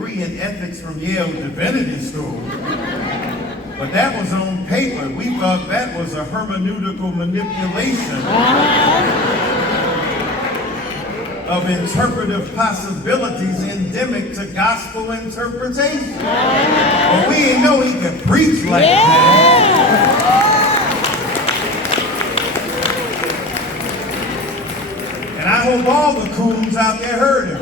degree in ethics from Yale Divinity School, but that was on paper. We thought that was a hermeneutical manipulation of interpretive possibilities endemic to gospel interpretation. But we didn't know he could preach like that. And I hope all the coons out there heard him.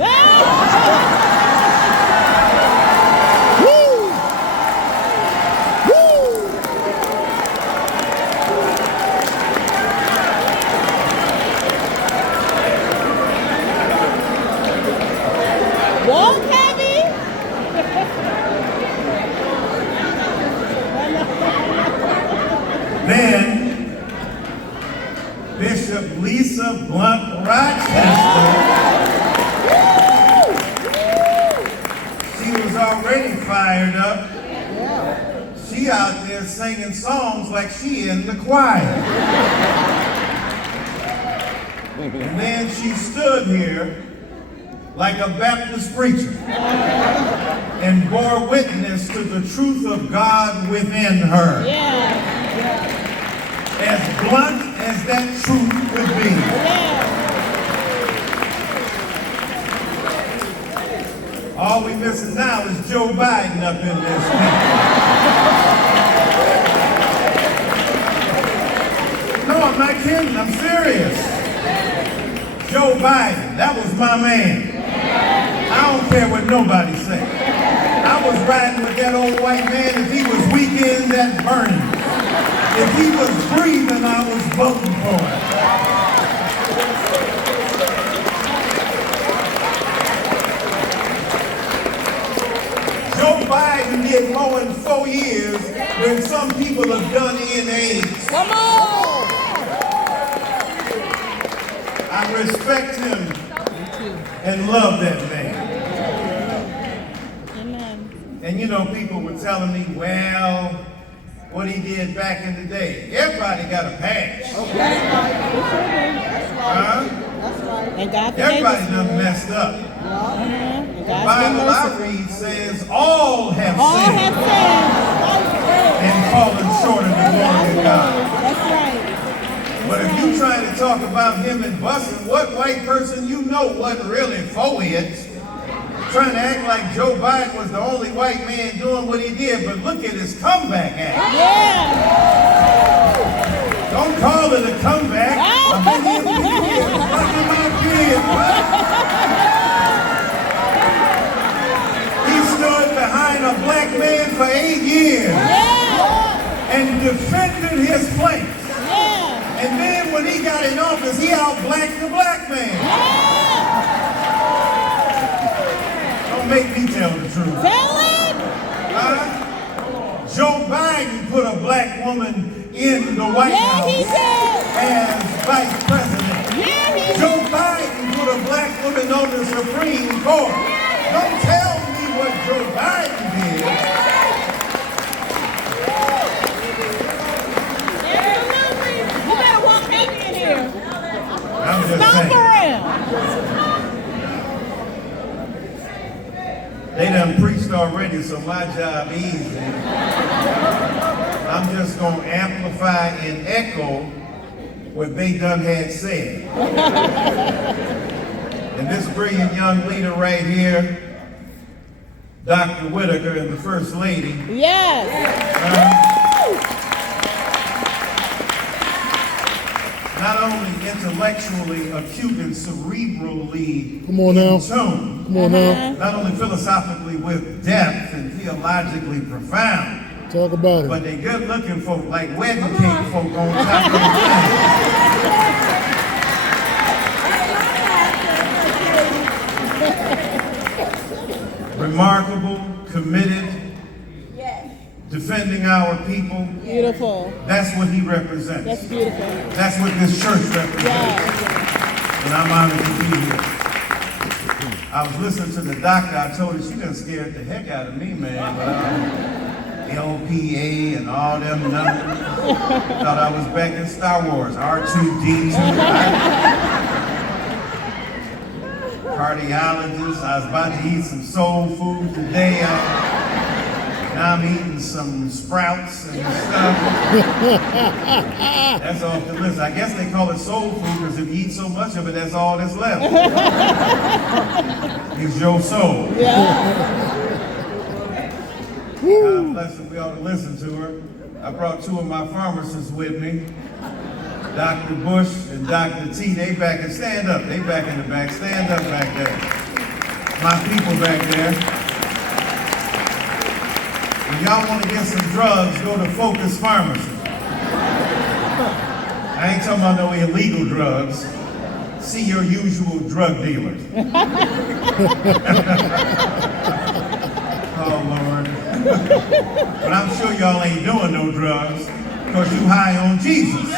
Walk heavy. Then Bishop Lisa Blunt Rochester, she was already fired up. She out there singing songs like she in the choir. And then she stood here like a Baptist preacher and bore witness to the truth of God within her. As blunt as that truth could be. All we missing now is Joe Biden up in this thing. No, I'm not kidding, I'm serious. Joe Biden, that was my man. I don't care what nobody say. I was riding with that old white man if he was weekend at Bernie. If he was breathing, I was voting for him. Joe Biden did more in 4 years than some people have done in AIDS. Come on! I respect him and love that man. Amen. And you know, people were telling me, well, what he did back in the day. Everybody got a patch. That's right. And God Everybody done messed up. And The God's Bible I read says all have sinned and fallen short of the glory of God. That's right. But if you trying to talk about him and busting, what white person you know wasn't really for it? Trying to act like Joe Biden was the only white man doing what he did, but look at his comeback act. Don't call it a comeback. I've been here for years, fucking my kids. He stood behind a black man for 8 years and defended his place. And then when he got in office, he out-blacked the black man. Don't make me tell the truth. Tell it! Joe Biden put a black woman in the White House as vice president. Joe Biden put a black woman on the Supreme Court. Don't tell me what Joe Biden did. You better walk heavy in here. I'm just Stomp saying. around. They done preached already, so my job easy. I'm just going to amplify and echo what they done had said. And this brilliant young leader right here, Dr. Whitaker and the First Lady, not only intellectually acute and cerebrally in tune, not only philosophically with depth and theologically profound, talk about it. but they good looking folk like wedding cake folk on top of the thing. Remarkable, committed, defending our people. Beautiful. That's what he represents. That's beautiful. That's what this church represents. And I'm honored to be here. I was listening to the doctor. I told her she done scared the heck out of me, man. LPA and all them numbers. Thought I was back in Star Wars. R2-D2. cardiologist. I was about to eat some soul food today. Now I'm eating some sprouts and stuff. That's off the list. I guess they call it soul food because if you eat so much of it, that's all that's left. It's your soul. God bless her. We ought to listen to her. I brought two of my pharmacists with me, Dr. Bush and Dr. T. They back and stand up. They back in the back. Stand up back there. My people back there. If y'all want to get some drugs, go to Focus Pharmacy. I ain't talking about no illegal drugs. See your usual drug dealers. Oh, Lord. But I'm sure y'all ain't doing no drugs because you high on Jesus.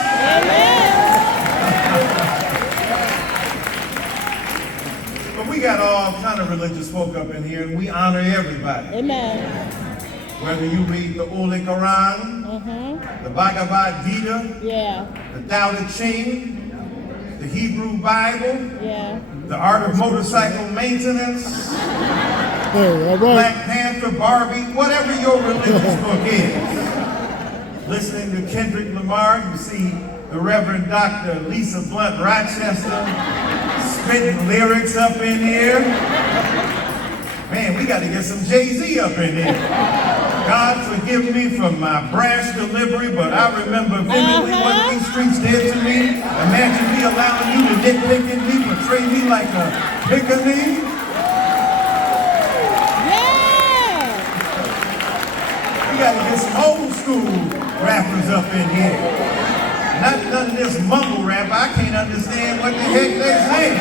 But we got all kind of religious folk up in here, and we honor everybody. Amen. Whether you read the Holy Quran, the Bhagavad Gita, the Tao Te Ching, the Hebrew Bible, the Art of Motorcycle Maintenance, Black Panther, Barbie, whatever your religious book is. Listening to Kendrick Lamar, you see the Reverend Dr. Lisa Blunt Rochester spitting lyrics up in here. Man, we got to get some Jay-Z up in here. God forgive me for my brash delivery, but I remember vividly what these streets did to me. Imagine me allowing you to nitpick at me, portray me like a pickaninny. We got to get some old school rappers up in here. Not none of this mumble rap. I can't understand what the heck they're saying.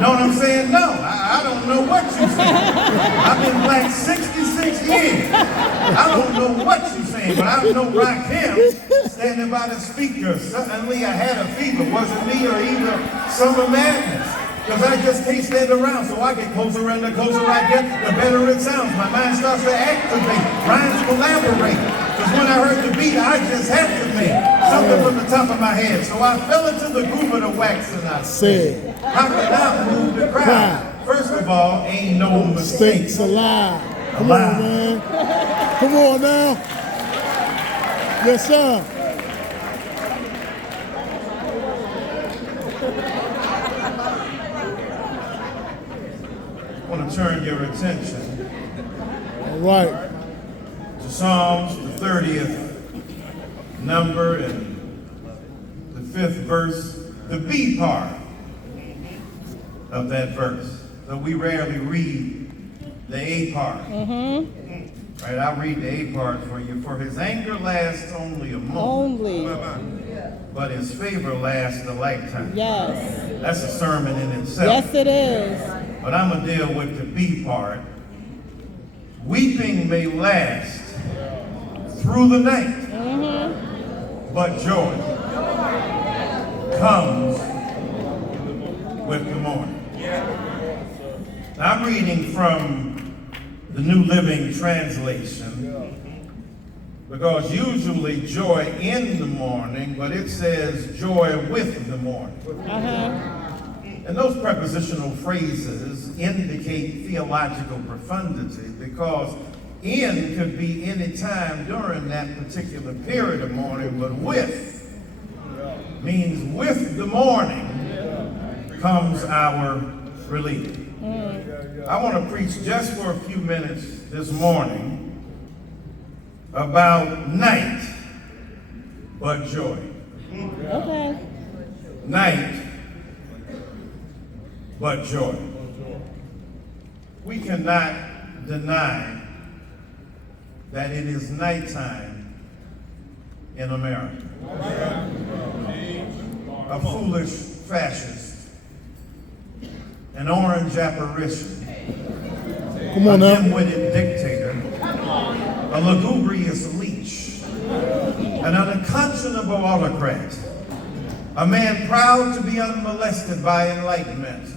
Know what I'm saying? No, I don't know what you're saying. I've been black 66 years. I don't know what you're saying, but I know Rakim standing by the speaker. Suddenly I had a fever. Wasn't me or either Summer Madness. Because I just can't stand around, so I get closer and the closer I get, the better it sounds. My mind starts to activate, rhymes collaborate. Because when I heard the beat, I just had to make something from the top of my head. So I fell into the groove of the wax and I said, how can I move the crowd? First of all, ain't no mistakes allowed. Come on, man. Come on now. Yes, sir. I want to turn your attention to Psalms, the 30th number and the 5th verse, the B part of that verse. So we rarely read the A part. Right, I'll read the A part for you. For his anger lasts only a moment. But his favor lasts a lifetime. Yes. That's a sermon in itself. Yes, it is. But I'm going to deal with the B part. Weeping may last through the night, but joy comes with the morning. Now, I'm reading from the New Living Translation because usually joy in the morning, but it says joy with the morning. And those prepositional phrases indicate theological profundity because in could be any time during that particular period of morning, but with means with the morning comes our relief. I want to preach just for a few minutes this morning about night, but joy. Okay. Night, but joy. We cannot deny that it is nighttime in America. A foolish fascist, an orange apparition, a dim-witted dictator, a lugubrious leech, an unconscionable autocrat, a man proud to be unmolested by enlightenment.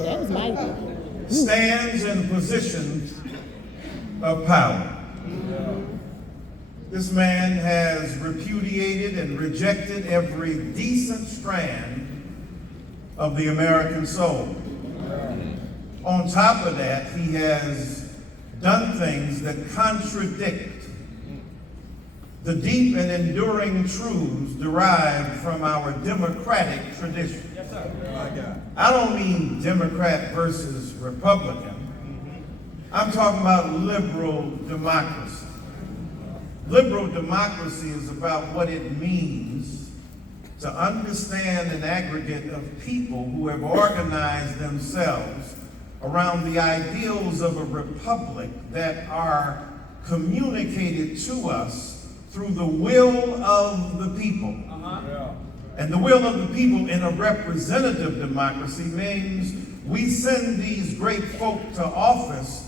That was mighty. Stands in positions of power. This man has repudiated and rejected every decent strand of the American soul. On top of that, he has done things that contradict the deep and enduring truths derived from our democratic tradition. Yes, sir. I don't mean Democrat versus Republican. I'm talking about liberal democracy. Liberal democracy is about what it means to understand an aggregate of people who have organized themselves around the ideals of a republic that are communicated to us through the will of the people. And the will of the people in a representative democracy means we send these great folk to office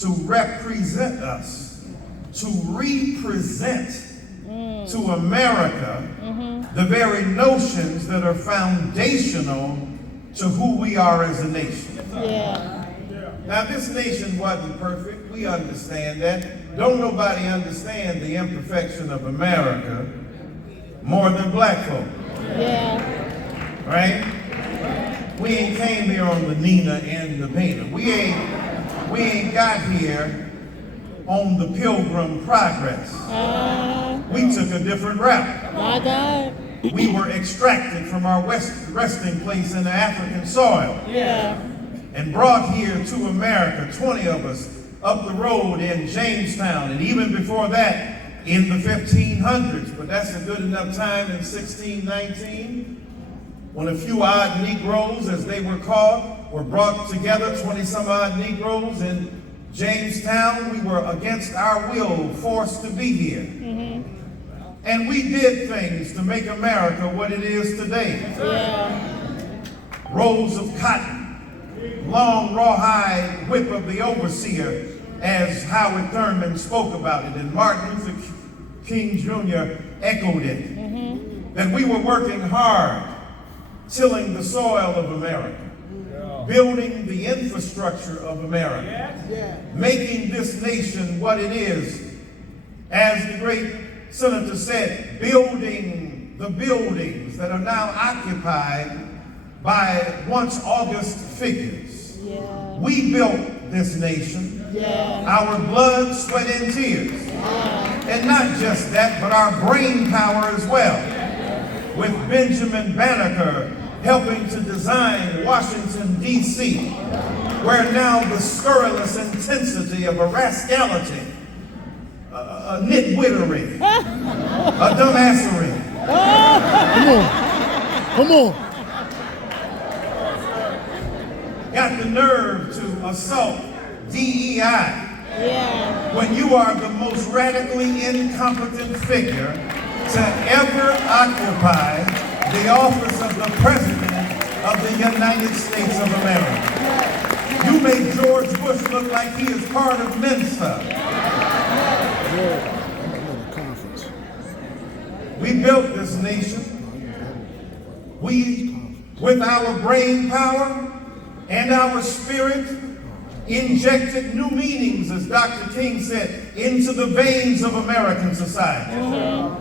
to represent us, to represent to America the very notions that are foundational to who we are as a nation. Now, this nation wasn't perfect. We understand that. Don't nobody understand the imperfection of America more than black folk. Right? We ain't came here on the Nina and the Painter. We ain't got here on the Pilgrim Progress. We took a different route. My God. We were extracted from our resting place in the African soil. And brought here to America, 20 of us, up the road in Jamestown, and even before that, in the 1500s. But that's a good enough time in 1619, when a few odd Negroes, as they were called, were brought together, 20 some odd Negroes in Jamestown. We were against our will forced to be here. And we did things to make America what it is today. Rolls of cotton, long rawhide whip of the overseer, as Howard Thurman spoke about it, and Martin Luther King Jr. echoed it. That we were working hard, tilling the soil of America, building the infrastructure of America, making this nation what it is. As the great senator said, building the buildings that are now occupied by once august figures. We built this nation, our blood, sweat, and tears. And not just that, but our brain power as well. With Benjamin Banneker helping to design Washington, D.C., where now the scurrilous intensity of a rascality, a nitwittery, a dumbassery. Come on. Got the nerve to assault DEI. When you are the most radically incompetent figure to ever occupy the office of the President of the United States of America. You make George Bush look like he is part of Mensa. We built this nation. We, with our brain power and our spirit, injected new meanings, as Dr. King said, into the veins of American society.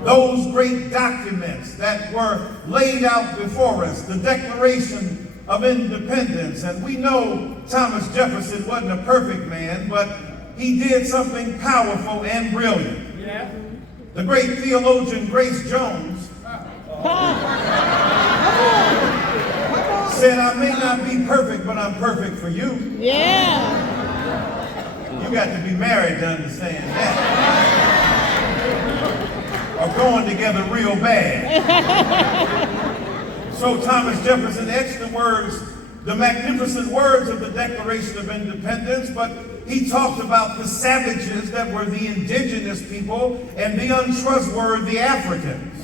Those great documents that were laid out before us, the Declaration of Independence, and we know Thomas Jefferson wasn't a perfect man, but he did something powerful and brilliant. The great theologian Grace Jones said, I may not be perfect, but I'm perfect for you. You got to be married to understand that. Or going together real bad. So Thomas Jefferson etched the words, the magnificent words of the Declaration of Independence, but he talked about the savages that were the indigenous people and the untrustworthy Africans.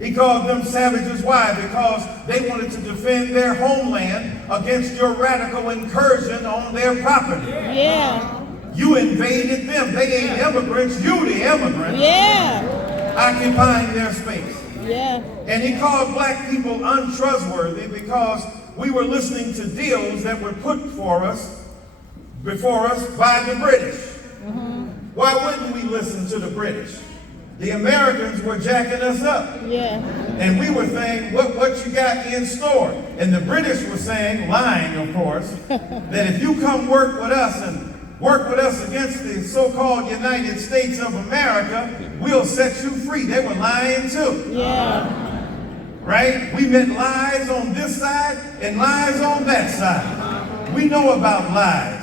He called them savages. Why? Because they wanted to defend their homeland against your radical incursion on their property. You invaded them. They ain't immigrants. You the immigrants. Occupying their space. And he called black people untrustworthy because we were listening to deals that were put before us by the British. Why wouldn't we listen to the British? The Americans were jacking us up. Yeah. And we were saying, what you got in store? And the British were saying, lying of course, that if you come work with us and work with us against the so-called United States of America, we'll set you free. They were lying too. Yeah. Right? We met lies on this side and lies on that side. We know about lies.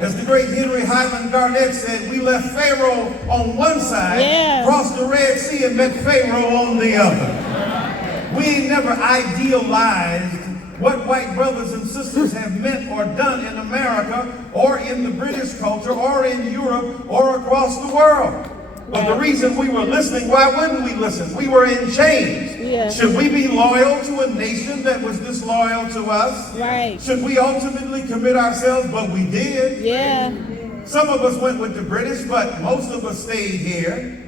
As the great Henry Highland Garnett said, we left Pharaoh on one side, crossed the Red Sea and met Pharaoh on the other. We ain't never idealized what white brothers and sisters have meant or done in America or in the British culture or in Europe or across the world. But the reason we were listening, why wouldn't we listen? We were in chains. Yeah. Should we be loyal to a nation that was disloyal to us? Right. Should we ultimately commit ourselves? But we did. Yeah. Some of us went with the British, but most of us stayed here.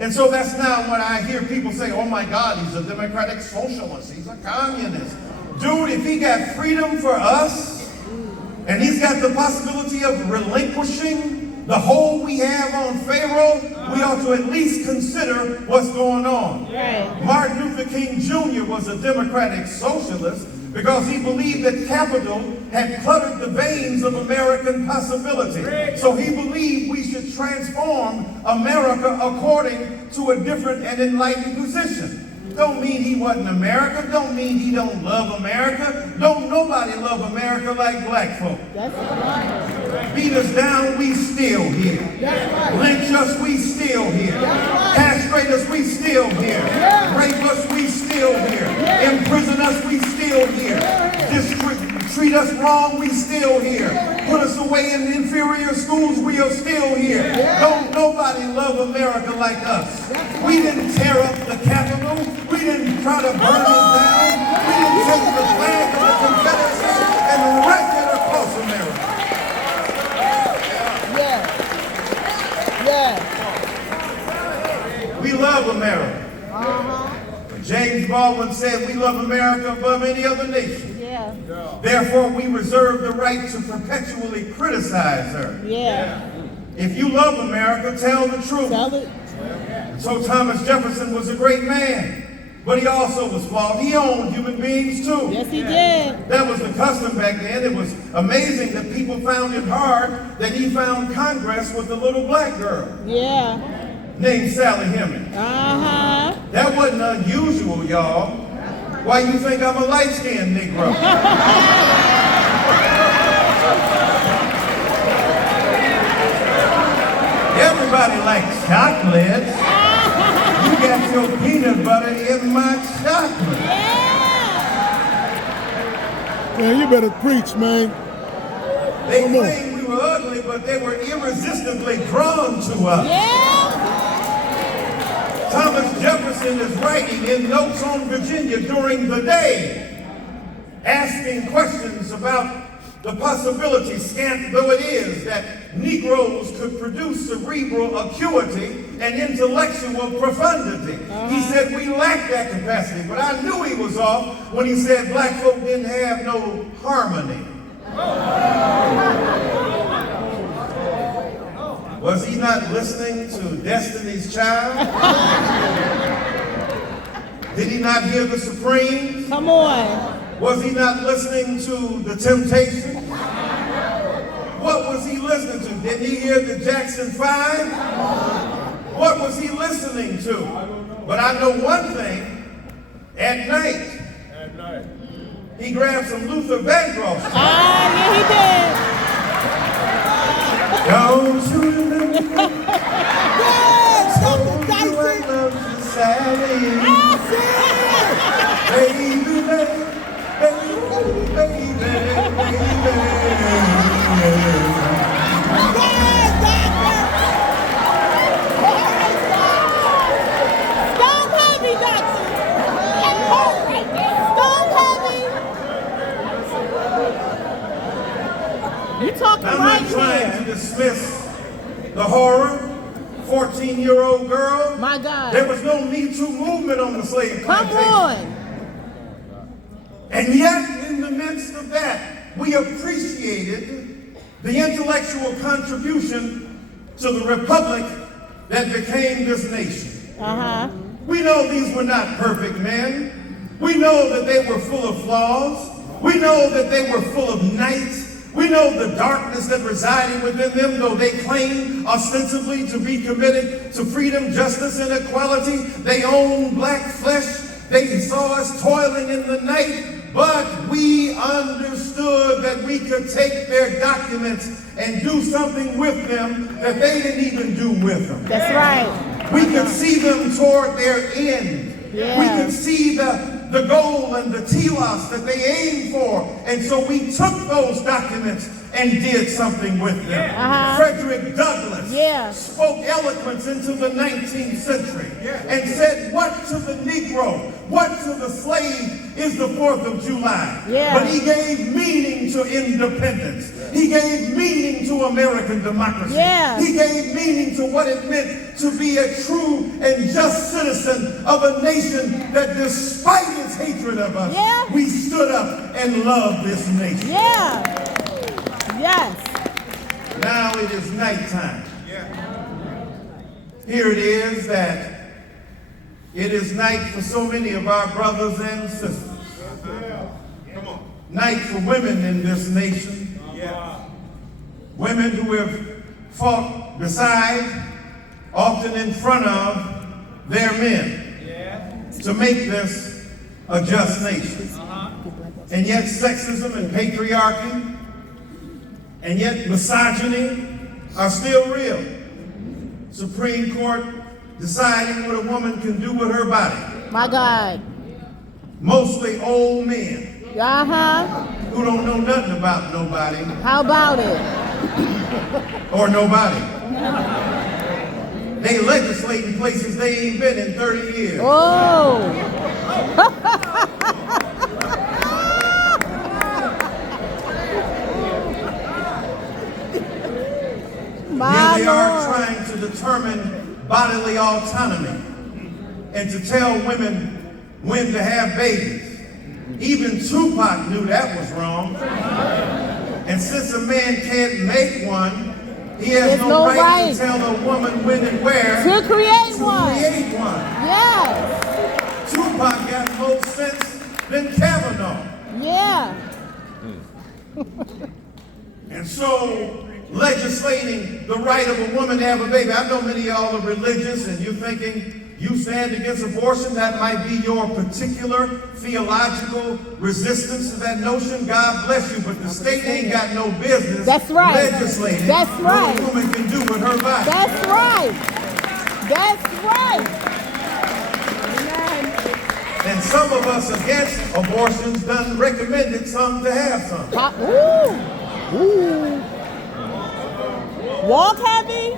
And so that's now when I hear people say, oh my God, he's a democratic socialist, he's a communist. Dude, if he got freedom for us, and he's got the possibility of relinquishing the hold we have on Pharaoh, we ought to at least consider what's going on. Right. Martin Luther King Jr. was a democratic socialist because he believed that capital had cluttered the veins of American possibility. So he believed we should transform America according to a different and enlightened position. Don't mean he wasn't America. Don't mean he don't love America. Don't nobody love America like black folk. That's right. Beat us down, we still here. Lynch us, we still here. Castrate us, we still here. Rape us, we still here. Imprison us, we still here. Treat us wrong, we still here. Put us away in inferior schools, we are still here. Don't nobody love America like us. We didn't tear up the Capitol. We didn't try to burn it down. We didn't take the flag of the Confederacy and wreck it across America. Yeah. We love America. James Baldwin said we love America above any other nation. Yeah. Therefore, we reserve the right to perpetually criticize her. Yeah. If you love America, tell the truth. Tell it. So Thomas Jefferson was a great man, but he also was flawed. He owned human beings too. Yes, he did. That was the custom back then. It was amazing that people found it hard that he found Congress with a little black girl Yeah. named Sally Hemings. Uh-huh. That wasn't unusual, y'all. Why you think I'm a light-skinned Negro? Everybody likes chocolates. You got your peanut butter in my chocolate. Man, you better preach, man. They claimed we were ugly, but they were irresistibly drawn to us. Yeah. Thomas Jefferson is writing in Notes on Virginia during the day, asking questions about the possibility, scant though it is, that Negroes could produce cerebral acuity and intellectual profundity. He said we lack that capacity, but I knew he was off when he said black folk didn't have no harmony. Was he not listening to Destiny's Child? Did he not hear the Supremes? Come on. Was he not listening to the Temptations? What was he listening to? Didn't he hear the Jackson 5? What was he listening to? But I know one thing, at night, he grabbed some Luther Vandross. Ah, yeah, Don't you remember? Something Dyson. Sally. Baby, Stone heavy, Doctor. Stone heavy. You talking I'm right not trying here. to dismiss the horror. 14-year-old girl. My God. There was no Me Too movement on the slave Come plantation. on. And yet, in the midst of that, we appreciated the intellectual contribution to the republic that became this nation. We know these were not perfect men. We know that they were full of flaws. We know that they were full of night. We know the darkness that resided within them, though they claim ostensibly to be committed to freedom, justice, and equality. They own black flesh. They saw us toiling in the night, but we understood that we could take their documents and do something with them that they didn't even do with them. That's right. We could see them toward their end. Yeah. We could see the goal and the telos that they aimed for. And so we took those documents and did something with them. Frederick Douglass spoke eloquence into the 19th century and said, what to the Negro, what to the slave is the 4th of July. But he gave meaning to independence. He gave meaning to American democracy. He gave meaning to what it meant to be a true and just citizen of a nation that despite its hatred of us, we stood up and loved this nation. Now it is nighttime. Here it is that it is night for so many of our brothers and sisters. Night for women in this nation. Women who have fought beside, often in front of, their men to make this a just nation. And yet sexism and patriarchy and yet misogyny are still real. Supreme Court deciding what a woman can do with her body. My God. Mostly old men Uh-huh. who don't know nothing about nobody How about it? or nobody. They legislate in places they ain't been in 30 years. Oh. Here they are trying to determine bodily autonomy and to tell women when to have babies. Even Tupac knew that was wrong. And since a man can't make one, he has no right to tell a woman when and where to create to one. create one. Yes. Tupac got more sense than Kavanaugh. Yeah. And so, legislating the right of a woman to have a baby. I know many of y'all are religious and you're thinking you stand against abortion. That might be your particular theological resistance to that notion. God bless you, but the state ain't got no business legislating what a woman can do with her body. That's right. That's right. And some of us against abortions done recommended some to have some. Ooh. Walk heavy.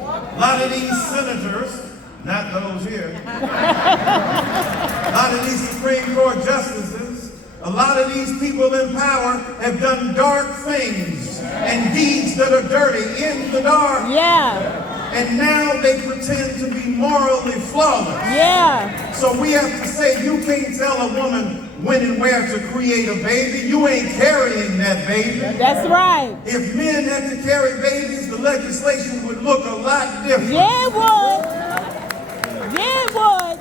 A lot of these senators, not those here, a lot of these Supreme Court justices, a lot of these people in power have done dark things and deeds that are dirty in the dark. Yeah. And now they pretend to be morally flawless. Yeah. So we have to say, you can't tell a woman when and where to create a baby. You ain't carrying that baby. That's right. If men had to carry babies, the legislation would look a lot different. Yeah, it would. Yeah, it would.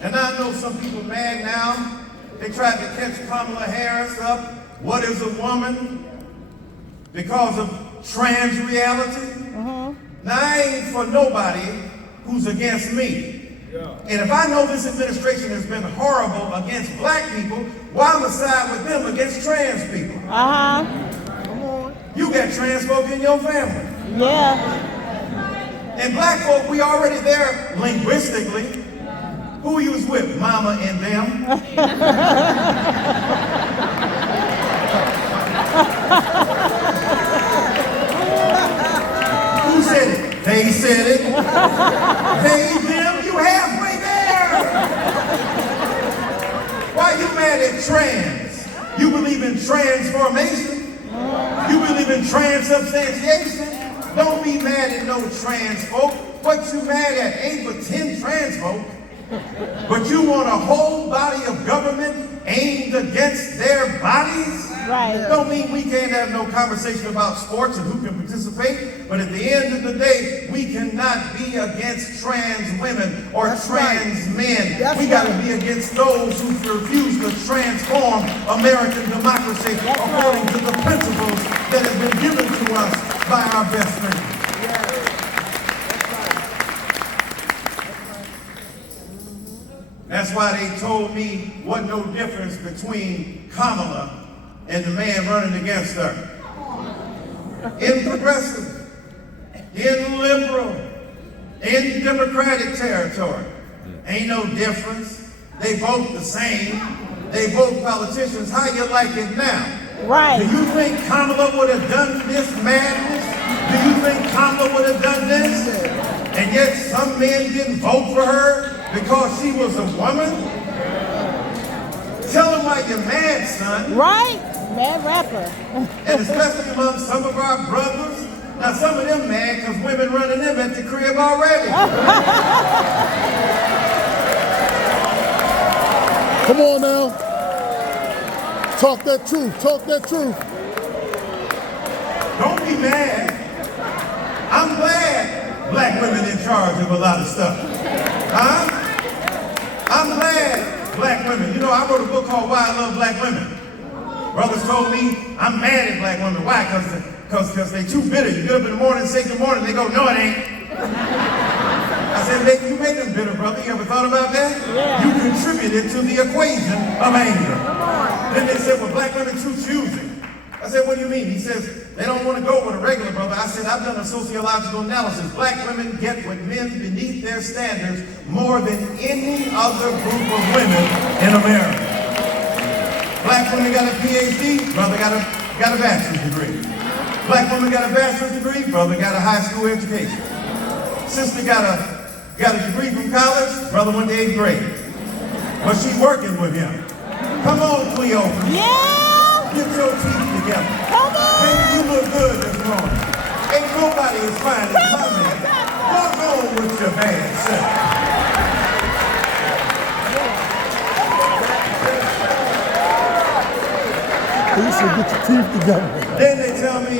And I know some people mad now. They tried to catch Kamala Harris up. What is a woman? Because of trans reality. Now, I ain't for nobody who's against me. And if I know this administration has been horrible against black people, why am I side with them against trans people? You got trans folk in your family. Yeah. And black folk, we already there linguistically. Who you was with, mama and them? Who said it? They said it. They, them, you halfway there. Why you mad at trans? You believe in transformation? You believe in transubstantiation? Don't be mad at no trans folk. What you mad at? Ain't but 10 trans folk. But you want a whole body of government aimed against their bodies? Right. Don't mean we can't have no conversation about sports and who can participate, but at the end of the day, we cannot be against trans women or trans men. We got to be against those who refuse to transform American democracy according to the principles that have been given to us by our best friends. That's why they told me what no difference between Kamala and the man running against her. In progressive, in liberal, in Democratic territory, ain't no difference. They both the same. They both politicians. How you like it now? Right. Do you think Kamala would have done this madness? Do you think Kamala would have done this? And yet some men didn't vote for her because she was a woman? Tell them why you're mad, son. Right? Mad rapper. And especially among some of our brothers. Now some of them mad because women running them at the crib already. Come on now. Talk that truth. Talk that truth. Don't be mad. I'm glad black women in charge of a lot of stuff. Huh? I'm glad black women. You know, I wrote a book called Why I Love Black Women. Brothers told me I'm mad at black women. Why? Because they too bitter. You get up in the morning and say good morning, they go, no it ain't. I said, baby, you made them bitter, brother. You ever thought about that? Yeah. You contributed to the equation of anger. Then they said, well, black women too choosy. I said, what do you mean? He says, they don't want to go with a regular brother. I said, I've done a sociological analysis. Black women get with men beneath their standards more than any other group of women in America. Black women got a PhD, brother got a bachelor's degree. Black woman got a bachelor's degree, brother got a high school education. Sister got a degree from college, brother went to 8th grade. But she working with him. Come on, Cleo. Yeah. Get your teeth together. Come on. Baby, you look good this morning. Ain't nobody as fine as my man. Walk on with your bad self. You should get your teeth together. Then they tell me,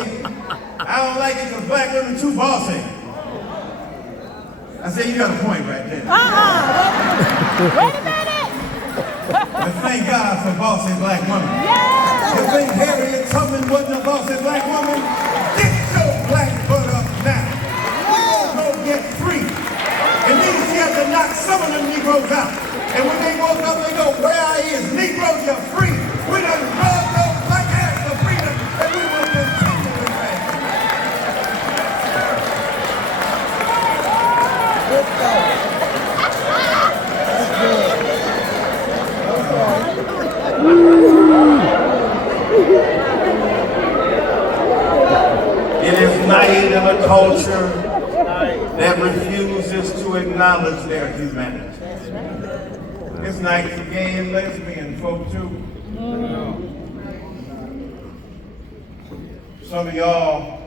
I don't like it because black women too bossy. I say, you got a point right there. Wait a minute. But thank God for bossy black women. Yeah. You think Harriet Tubman wasn't a bossy black woman? Get your black butt up now. We gonna go get free. And then she had to knock some of them Negroes out. And when they woke up, they go, where I is, Negroes, you're free. We done rubbed those black ass for freedom, and we will continue to fight. Let's go. That's good. It is night in a culture that refuses to acknowledge their humanity. It's night for gay and lesbian folk too. Some of y'all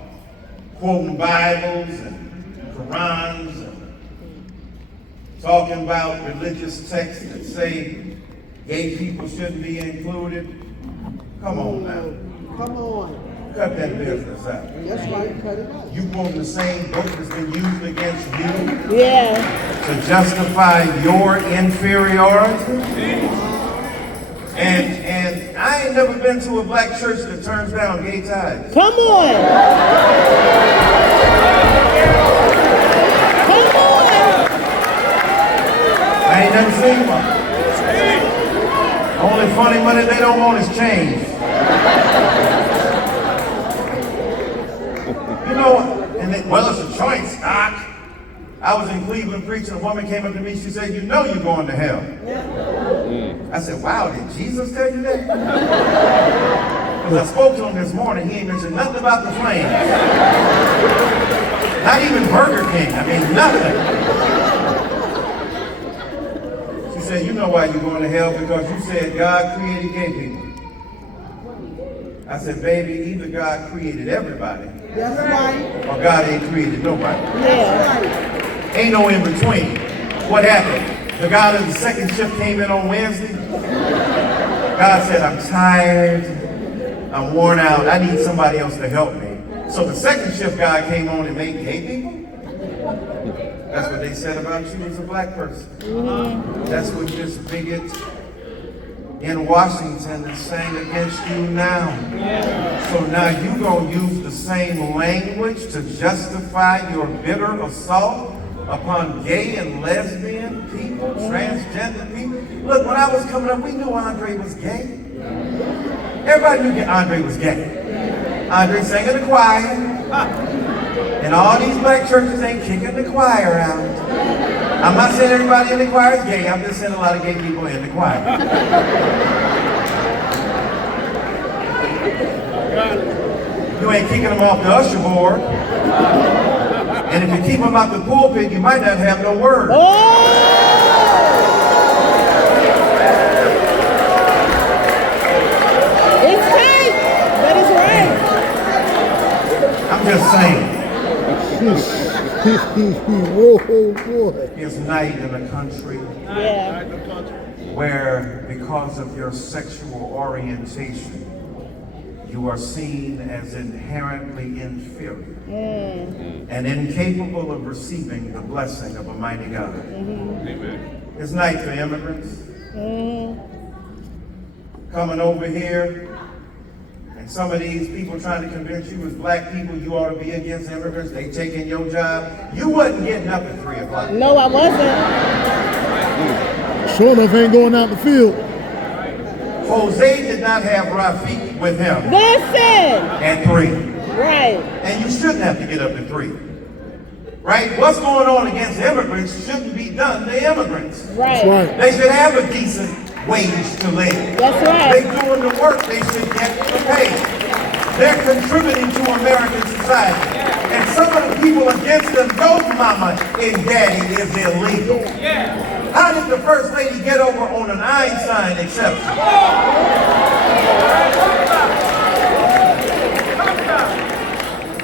quoting Bibles and Qurans and talking about religious texts that say gay people shouldn't be included. Come on now. Come on. Cut that business out. That's right, cut it out. You quoting the same book that's been used against you Yeah. to justify your inferiority? And I ain't never been to a black church that turns down gay tithes. Come on. Come on. I ain't never seen one. Only funny money they don't want is change. You know, well, it's a choice, Doc. I was in Cleveland preaching, a woman came up to me, she said, you know you're going to hell. I said, wow, did Jesus tell you that? Because I spoke to him this morning, he ain't mentioned nothing about the flames. Not even Burger King, I mean, nothing. She said, you know why you're going to hell? Because you said God created gay people. I said, baby, either God created everybody, That's right. or God ain't created nobody. Yeah. Right. Ain't no in between. What happened? The God of the second shift came in on Wednesday. God said, I'm tired I'm worn out. I need somebody else to help me. So the second shift guy came on and made gay people? That's what they said about you as a black person. That's what this bigot in Washington is saying against you now. So now you gonna use the same language to justify your bitter assault upon gay and lesbian people, transgender people. Look, when I was coming up, we knew Andre was gay. Everybody knew Andre was gay. Andre sang in the choir, and all these black churches ain't kicking the choir out. I'm not saying everybody in the choir is gay, I'm just saying a lot of gay people in the choir. You ain't kicking them off the usher board. And if you keep them out the pulpit, you might not have no word. It's right, but it's right. I'm just saying. Whoa, boy. It's night in a country Yeah. where, because of your sexual orientation, you are seen as inherently inferior and incapable of receiving the blessing of a mighty God. Amen. It's night for immigrants coming over here, and some of these people trying to convince you as black people you ought to be against immigrants, they taking your job. You wasn't getting up at 3 o'clock. No, I wasn't. Sure enough ain't going out the field. Jose did not have Rafiq with him Listen. at 3. Right. And you shouldn't have to get up at 3. Right? What's going on against immigrants shouldn't be done to immigrants. Right. That's right. They should have a decent wage to live. That's They right. doing the work, they should get the pay. They're contributing to American society. And some of the people against them, your mama and daddy is illegal. How did the First Lady get over on an Einstein exception?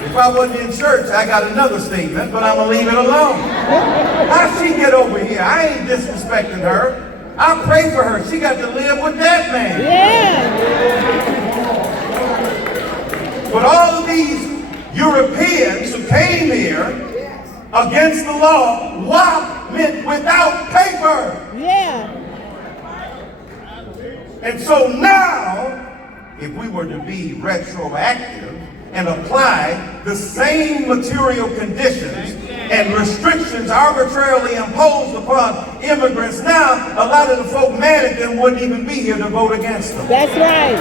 If I wasn't in church, I got another statement, but I'm gonna leave it alone. How'd she get over here? I ain't disrespecting her. I pray for her. She got to live with that man. Yeah. But all of these Europeans who came here against the law, WAP meant without paper. Yeah. And so now, if we were to be retroactive and apply the same material conditions and restrictions arbitrarily imposed upon immigrants, now a lot of the folk mad at them wouldn't even be here to vote against them. That's right.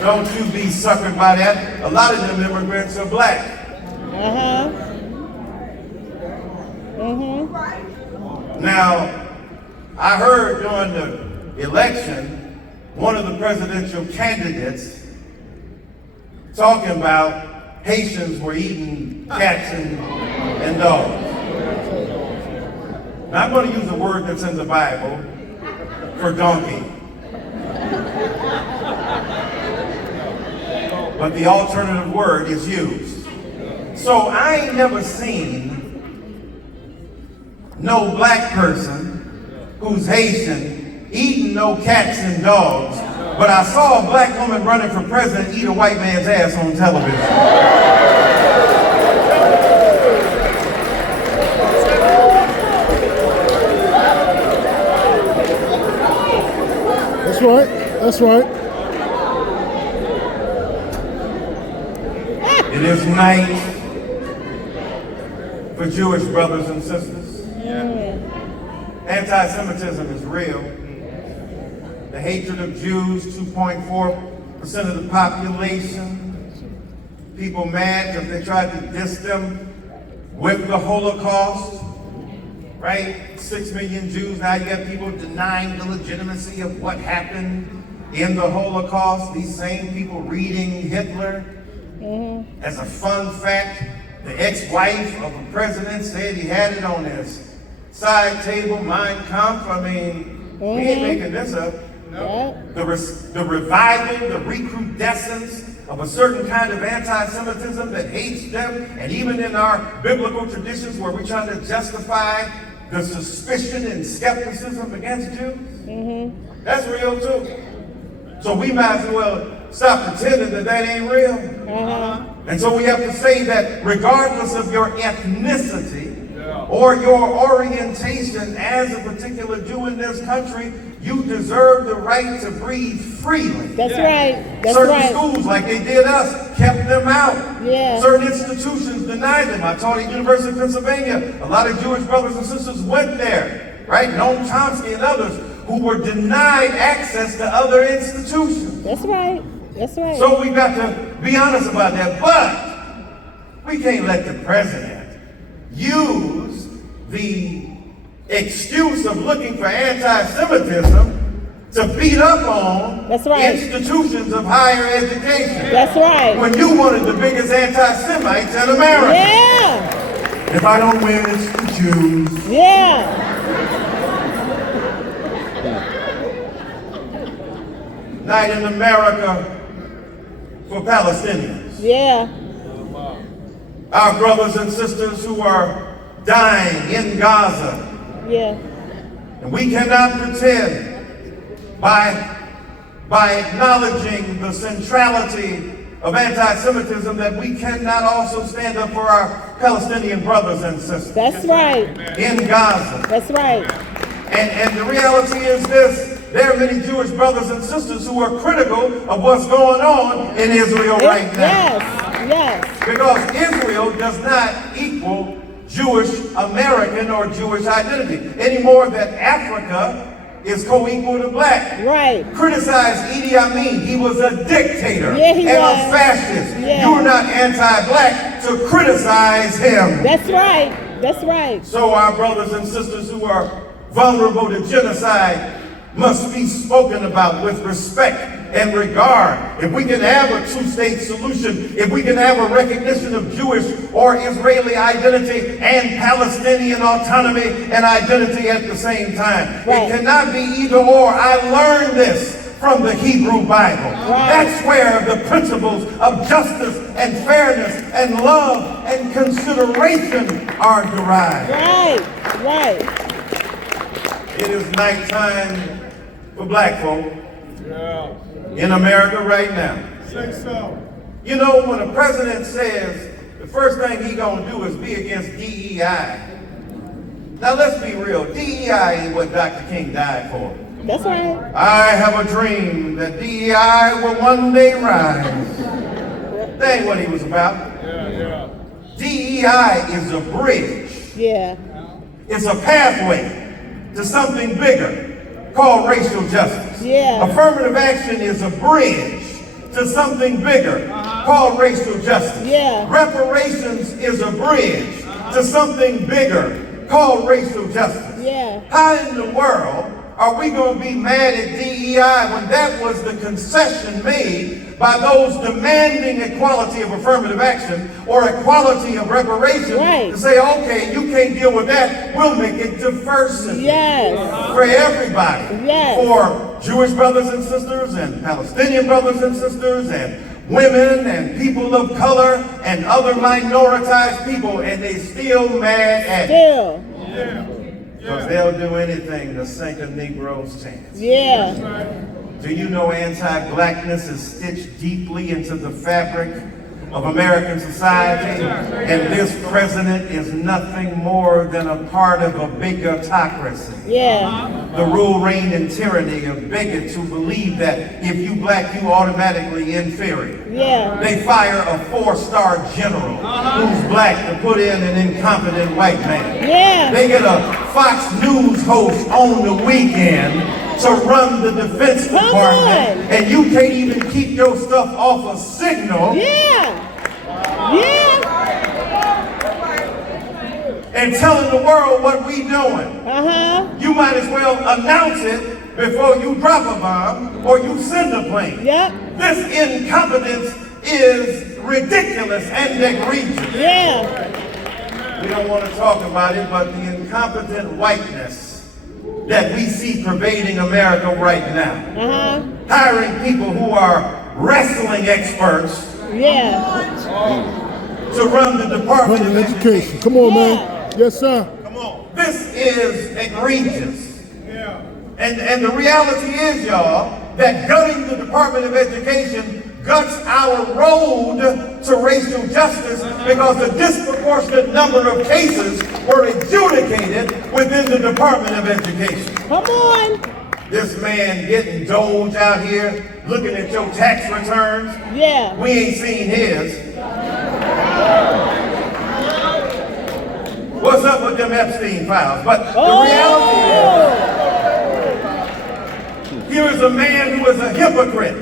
Don't you be suckered by that. A lot of them immigrants are black. Uh-huh. Now, I heard during the election, one of the presidential candidates talking about Haitians were eating cats and dogs. Now, I'm going to use a word that's in the Bible for donkey. But the alternative word is used. So I ain't never seen no black person who's Haitian eating no cats and dogs, but I saw a black woman running for president eat a white man's ass on television. That's right. That's right. It is night for Jewish brothers and sisters. Anti-Semitism is real. The hatred of Jews, 2.4% of the population. People mad because they tried to diss them with the Holocaust. Right? 6 million Jews. Now you got people denying the legitimacy of what happened in the Holocaust. These same people reading Hitler. As a fun fact, the ex-wife of a president said he had it on his side table, Mein Kampf. I mean, we ain't making this up. The reviving, the recrudescence of a certain kind of anti-Semitism that hates them, and even in our biblical traditions where we're trying to justify the suspicion and skepticism against Jews, that's real too. So we might as well stop pretending that that ain't real. And so we have to say that regardless of your ethnicity or your orientation as a particular Jew in this country, you deserve the right to breathe freely. That's right. That's Certain right. schools, like they did us, kept them out. Yeah. Certain institutions denied them. I taught at University of Pennsylvania. A lot of Jewish brothers and sisters went there, right? Noam Chomsky and others who were denied access to other institutions. That's right. That's right. So we got to be honest about that. But we can't let the president use the excuse of looking for anti-Semitism to beat up on That's right. institutions of higher education. That's right. When you wanted the biggest anti-Semites in America. Yeah. If I don't win, it's the Jews. Yeah. Night in America for Palestinians. Yeah. Our brothers and sisters who are dying in Gaza. Yeah. And we cannot pretend by acknowledging the centrality of anti-Semitism that we cannot also stand up for our Palestinian brothers and sisters. That's right. In Gaza. That's right. And the reality is this, there are many Jewish brothers and sisters who are critical of what's going on in Israel right now. Yes. Yes. Because Israel does not equal Jewish American or Jewish identity, any more than Africa is co-equal to black. Right. Criticize Idi Amin. He was a dictator Yeah, he and was. a fascist. Yeah. You are not anti-black to criticize him. That's right. That's right. So our brothers and sisters who are vulnerable to genocide must be spoken about with respect and regard. If we can have a two-state solution, if we can have a recognition of Jewish or Israeli identity and Palestinian autonomy and identity at the same time. Right. It cannot be either or. I learned this from the Hebrew Bible. Right. That's where the principles of justice and fairness and love and consideration are derived. Right. Right. It is nighttime for black folk in America right now. Say so. You know, when a president says the first thing he gonna do is be against DEI. Now let's be real, DEI ain't what Dr. King died for. That's right. I have a dream that DEI will one day rise. That ain't what he was about. DEI is a bridge. Yeah. It's a pathway to something bigger called racial justice. Yeah. Affirmative action is a bridge to something bigger called racial justice. Yeah. Reparations is a bridge to something bigger called racial justice. Yeah. How in the world are we going to be mad at DEI when that was the concession made by those demanding equality of affirmative action or equality of reparation Right. to say, okay, you can't deal with that, we'll make it diversity Yes. for everybody. Yes. For Jewish brothers and sisters and Palestinian brothers and sisters and women and people of color and other minoritized people, and they still mad at it. Still. Because they'll do anything to sink a Negro's chance. Yeah. Do you know anti-blackness is stitched deeply into the fabric of American society? And this president is nothing more than a part of a bigotocracy. Yeah. The rule, reign, and tyranny of bigots who believe that if you black, you automatically inferior. Yeah. They fire a 4-star general who's black to put in an incompetent white man. Yeah. They get a Fox News host on the weekend to run the Defense Come Department, on. and you can't even keep your stuff off a signal. Yeah. Yeah. And telling the world what we doing. Uh-huh. You might as well announce it before you drop a bomb or you send a plane. Yep. This incompetence is ridiculous and egregious. Yeah. We don't want to talk about it, but the incompetent whiteness that we see pervading America right now. Uh-huh. Hiring people who are wrestling experts Yeah. to run the Department of Education. Come on, Yeah. man. Yes, sir. Come on. This is egregious. And the reality is, y'all, that gutting the Department of Education guts our road to racial justice because a disproportionate number of cases were adjudicated within the Department of Education. Come on. This man getting Doge out here, looking at your tax returns. Yeah. We ain't seen his. What's up with them Epstein files? But the reality is, here is a man who is a hypocrite,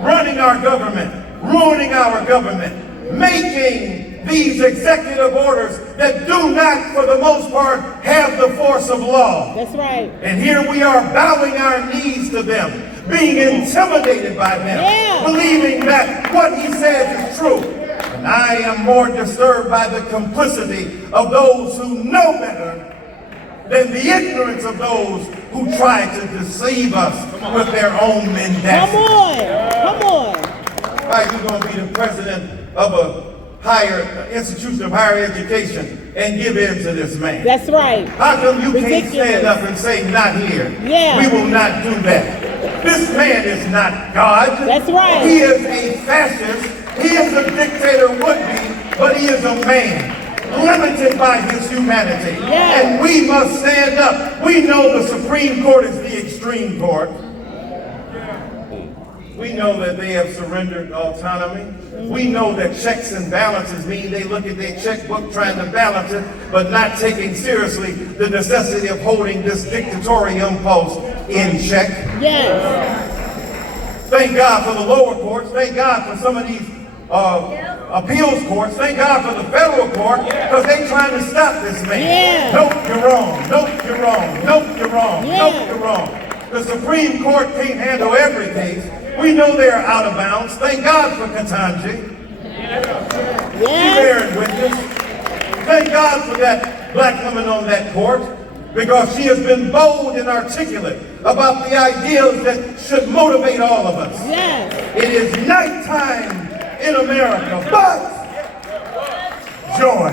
running our government, ruining our government, making these executive orders that do not, for the most part, have the force of law. That's right. And here we are bowing our knees to them, being intimidated by them, believing that what he says is true. And I am more disturbed by the complicity of those who know better than the ignorance of those who try to deceive us with their own mendacity. Come on. Come on. How are you going to be the president of a higher institution of higher education and give in to this man? That's right. How come you Ridiculous. can't stand up and say, not here? Yeah. We will not do that. This man is not God. That's right. He is a fascist. He is a dictator would-be, but he is a man, limited by his humanity. Yeah. And we must stand up. We know the Supreme Court is the extreme court. We know that they have surrendered autonomy. We know that checks and balances mean they look at their checkbook trying to balance it, but not taking seriously the necessity of holding this dictatorial impulse in check. Yes. Thank God for the lower courts. Thank God for some of these appeals courts. Thank God for the federal court, because they're trying to stop this man. Yeah. Nope, you're wrong. Nope, you're wrong. Nope, you're wrong. Yeah. Nope, you're wrong. The Supreme Court can't handle every case. We know they're out of bounds. Thank God for Ketanji. She bearing witness. Thank God for that black woman on that court, because she has been bold and articulate about the ideals that should motivate all of us. Yes. It is nighttime in America, but joy.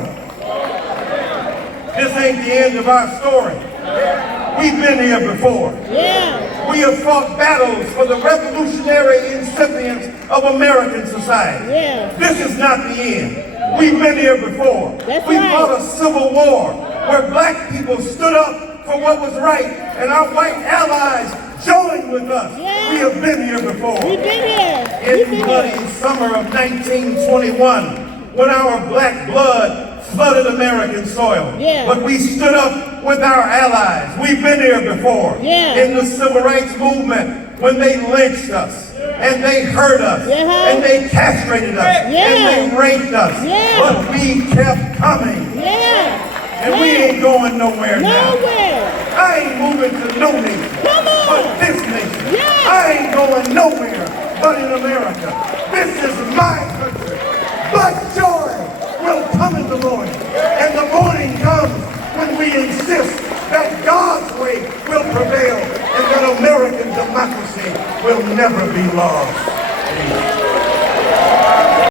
This ain't the end of our story. We've been here before. Yeah. We have fought battles for the revolutionary incipients of American society. Yeah. This is not the end. We've been here before. That's We right. fought a civil war where black people stood up for what was right, and our white allies joined with us. Yeah. We have been here before. We've been here. We've In the been bloody here. summer of 1921, when our black blood flooded American soil. Yeah. But we stood up with our allies. We've been here before. Yeah. In the civil rights movement, when they lynched us, and they hurt us, and they castrated us, and they raped us. Yeah. But we kept coming. Yeah. And we ain't going nowhere now. Nowhere. I ain't moving to no nation Come on. but this nation. Yeah. I ain't going nowhere but in America. This is my country. But joy will come in the morning. And the morning comes when we insist that God's way will prevail and that American democracy will never be lost.